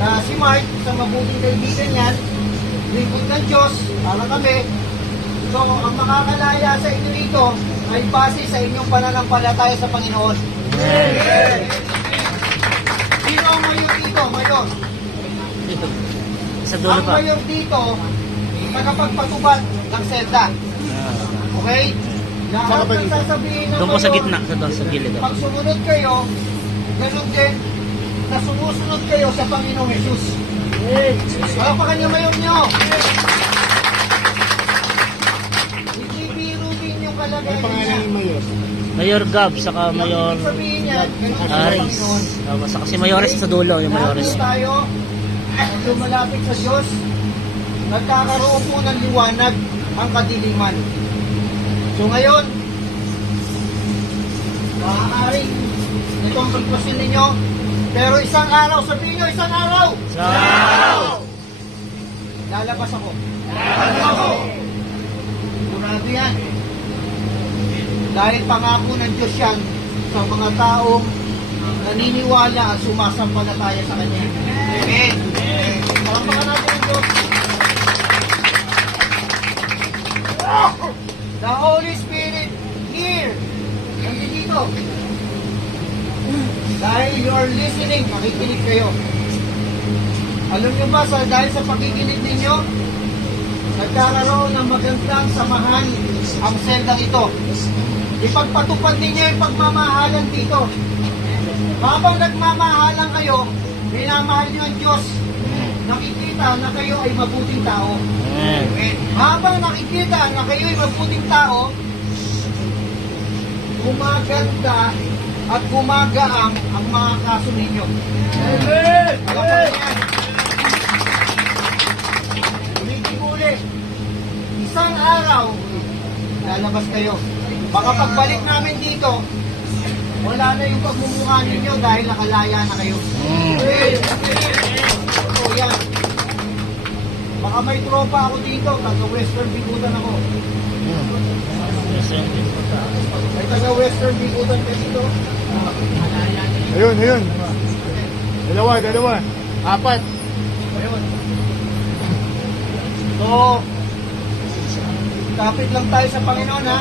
na si Mark, sa mabuting kaibigan yan, lingkod ng Diyos, para kami. So, ang makakalaya sa inyo dito ay base sa inyong pananampalataya sa Panginoon. Amen. Sino ang mayor dito? Mayor? Sa dulo Ang pa. mayor dito, nakapagpatubad ng selda. Okay? Lahat ng sasabihin ng Doon po sa mayor, gitna, sa gilid. pag sumunod kayo, ganun din, na sumusunod kayo sa Panginoong Jesus. Palapakan niyo mayor niyo. Hindi biro din yung kalagayan niya. Mayor Gab, saka Mayor Ibig sabihin niya, ganun sa Aris. Panginoon. Saka si Mayores sa dulo, yung Mayores. Lahat tayo, lumalapit sa Diyos, nagkakaroon po ng liwanag ang kadiliman. So ngayon, maaaring itong sitwasyon ninyo, pero isang araw, sabihin nyo, isang araw! Lalabas ako. Sigurado yan. Dahil pangako ng Diyos yan sa mga taong naniniwala at sumasampalataya sa Kanya. Amen. Palakpakan natin ang Diyos. The Holy Spirit here. Nandito. Dahil you are listening, makikinig kayo. Alam nyo ba, dahil sa pakikinig ninyo, nagkakaroon ng magandang samahan ang seldang ito. Ipagpatupad ninyo yung pagmamahalan dito. Habang nagmamahalan kayo, minamahal nyo ang Diyos. Nakikita na kayo ay mabuting tao. Habang nakikita na kayo ay mabuting tao, gumaganda at gumagaang ang mga kaso ninyo. Amen! Alam mo yan. Ulit-ulit. Isang araw, lalabas kayo. Baka pagbalik namin dito, wala na yung pagmumukha ninyo dahil nakalaya na kayo. So yan. Baka may tropa ako dito, taga-Western Bikutan ako. May taga-Western Bikutan ka dito. Ayun. Dalawa. Apat. Ayun. So, kapit lang tayo sa Panginoon ha.